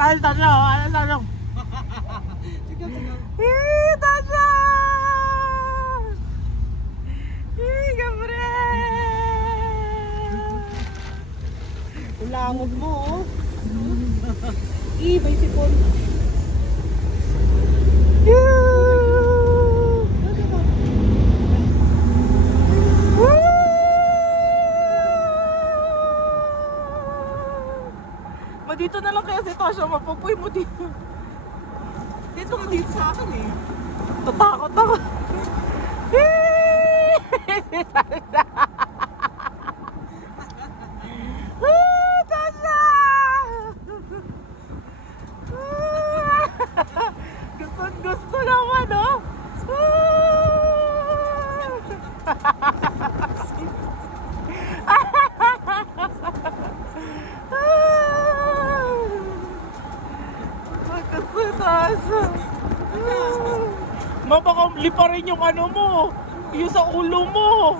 Ay, Tasha! Ay, Tasha! Sigaw, sigaw. Tasha! Gabriel! Ulangot mo, oh. May sipon. Dito na lang kaya si Tasha, mapapoy mo dito. Dito ka dito sa akin eh. Tatakot ako. Si Tasha! Tasha! Gusto naman, oh! Tasha! Ma, baka lipa rin yung ano mo, yung sa ulo mo.